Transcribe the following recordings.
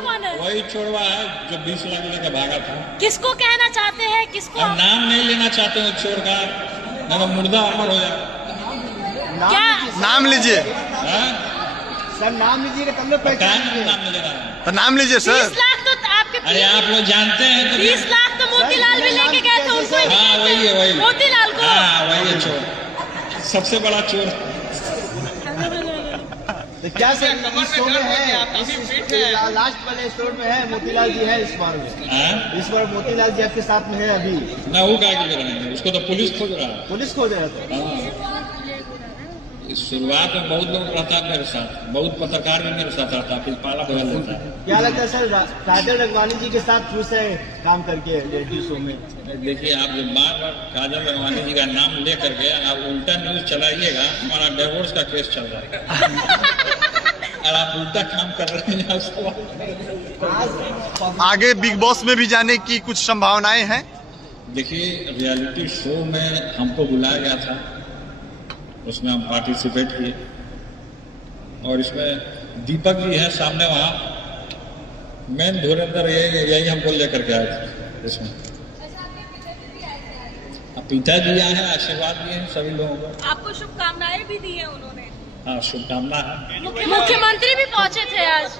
कौन है? वही चोरवा है जो 20 लाख लेकर भागा था। किसको कहना चाहते हैं, किसको? अब नाम नहीं लेना चाहते हो चोर का, नहीं तो मुर्दा अमर हो जाए। क्या नाम लीजिए सर, नाम लीजिए तब लोग पहचानेंगे। नाम नहीं लेना। तो नाम लीजिए सर। 20 लाख तो आपके, अरे आप लोग जानते हैं तो 20 लाख तो मोतीलाल भी लेके गए थे, उनको ही हाँ वही है, वही मोतीलाल को। हाँ वही है चोर, सबसे बड़ा चोर। तो क्या सर इस शो में है, इस लास्ट वाले एपिसोड में है मोतीलाल जी है इस बार में? हाँ? इस बार मोतीलाल जी आपके साथ में है अभी? ना वो क्या ले रहेंगे, उसको तो पुलिस खोज रहा है। पुलिस खोज रहा था। हाँ। शुरुआत में बहुत लोग रहता है मेरे साथ, बहुत पत्रकार भी मेरे साथ रहता है, फिर पाला बदल लेता है। क्या लगता है सर, काजल रंगवानी जी के साथ खुश है काम करके रियलिटी शो में? देखिए आप जब बार बार काजल रंगवानी जी का नाम ले करके आप उल्टा न्यूज चलाइएगा, हमारा डिवोर्स का केस चल रहा है और आप उल्टा काम कर रहे हैं। आगे बिग बॉस में भी जाने की कुछ संभावनाएं हैं? देखिए रियलिटी शो में हमको बुलाया गया था, उसमें हम पार्टिसिपेट किए और इसमें दीपक जी है सामने, वहाँ मेन धुरंधर यही हमको लेकर के आए थे इसमें। अब पिताजी आए हैं, आशीर्वाद दिए हैं सभी लोगों को। आपको शुभकामनाएं भी दी है उन्होंने। हाँ शुभकामना है। मुख्यमंत्री भी पहुंचे थे आज।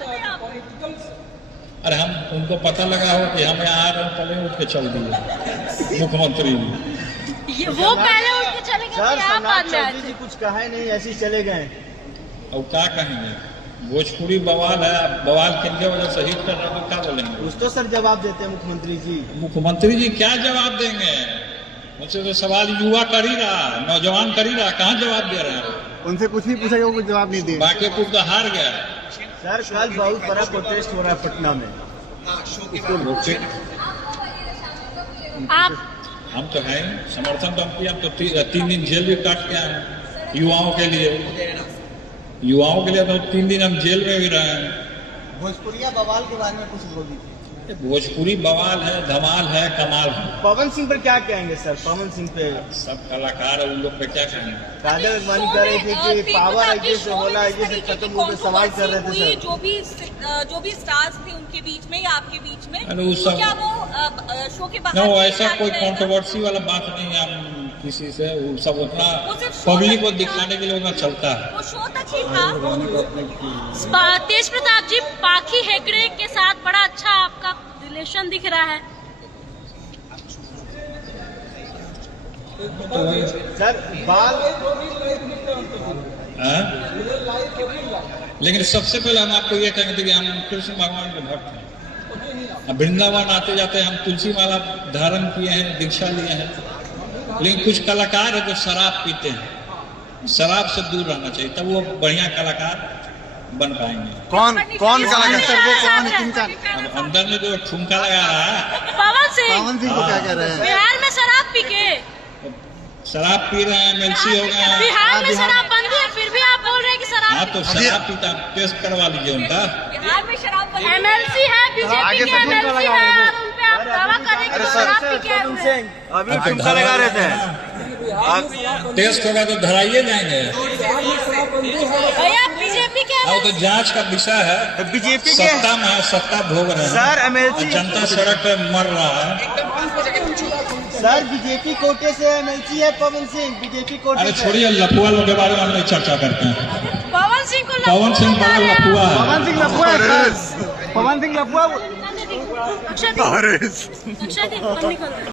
अरे हम उनको पता लगा हो कि हम यहाँ आ रहे हैं, पहले उठ के चल दिए मुख्यमंत्री जी। वो पहले उठ के चले गए सर थे, आप बाद में आए चौधरी थे। जी कुछ कहा नहीं, ऐसे ही चले गए। और क्या कहेंगे, भोजपुरी बवाल है, बवाल किनके वजह से हिट कर रहा है, क्या बोलेंगे? कुछ तो सर जवाब देते हैं मुख्यमंत्री जी। मुख्यमंत्री जी क्या जवाब देंगे? मुझसे तो सवाल युवा कर ही रहा, नौजवान कर ही रहा, कहाँ जवाब दे रहे हैं? उनसे कुछ भी पूछा, वो जवाब नहीं दे। बांकीपुर तो हार गया। सर कल बहुत बड़ा प्रोटेस्ट हो रहा है पटना में। आप हम तो हैं, समर्थन तो हम किया, हम तो 3 दिन जेल भी काट के आए हैं युवाओं के लिए। युवाओं के लिए तो 3 दिन हम जेल में भी रहे हैं। भोजपुरिया बवाल के बारे में कुछ बोलिए। भोजपुरी बवाल है, धमाल है, कमाल है। पवन सिंह पर क्या कहेंगे सर? पवन सिंह पे सब कलाकार है, उन लोग पे क्या कहेंगे? काजल रंगवानी कह रहे थे कि पावर आईजे से होला, आईजे से खत्म हो गए, सवाल कर रहे थे सर। जो भी स्टार्स थे उनके बीच में या आपके बीच में, अरे वो सब क्या वो शो के बाहर no, ऐसा कोई कंट्रोवर्सी वाला बात नहीं है। हम किसी से वो सब उतना पब्लिक को दिखाने के लिए उतना चलता है। वो शो तक ही था। तेज प्रताप जी, पाखी हेगड़े के साथ बड़ा अच्छा आपका रिलेशन दिख रहा है। सर बाल लेकिन सबसे पहले हम आपको ये कहते थे कि हम कृष्ण भगवान के भक्त हैं। अब वृंदावन आते जाते हम तुलसी माला धारण किए हैं, दीक्षा लिए हैं। लेकिन कुछ कलाकार है जो शराब पीते हैं, शराब से दूर रहना चाहिए, तब वो बढ़िया कलाकार बन पाएंगे। कौन कलाकार सर? वो कौन है, किनका? अब अंदर में जो ठुमका लगा रहा है पवन सिंह को क्या कह रहे हैं? बिहार में शराब पी के, शराब पी रहे हैं, एमएलसी हो गए हैं। बिहार में शराब बंद है, फिर भी आप बोल रहे हैं कि शराब। हाँ तो शराब पीता, टेस्ट करवा लीजिए उनका। बिहार में शराब बंद है। एमएलसी है, बीजेपी के एमएलसी है, और उन पे आप दावा कर रहे हैं कि शराब पी के आए हुए हैं। अभी ठुमका लगा रहे थे। टेस्ट होगा तो धराइए जाएंगे। भैया बीजेपी के अब तो जांच का विषय है, बीजेपी के सत्ता में है, सत्ता भोग रहे हैं सर एमएलसी, जनता सड़क पे मर रहा है। सर बीजेपी कोटे से एमएलसी है पवन सिंह, बीजेपी कोटे अरे से। छोड़िए, लफुआ लोग के बारे में हम नहीं चर्चा करते हैं। पवन सिंह को पवन सिंह बड़ा लफुआ है। पवन सिंह लफुआ है सर, पवन सिंह लफुआ। अक्षय दी, अक्षय दी, बंद नहीं कर रहे।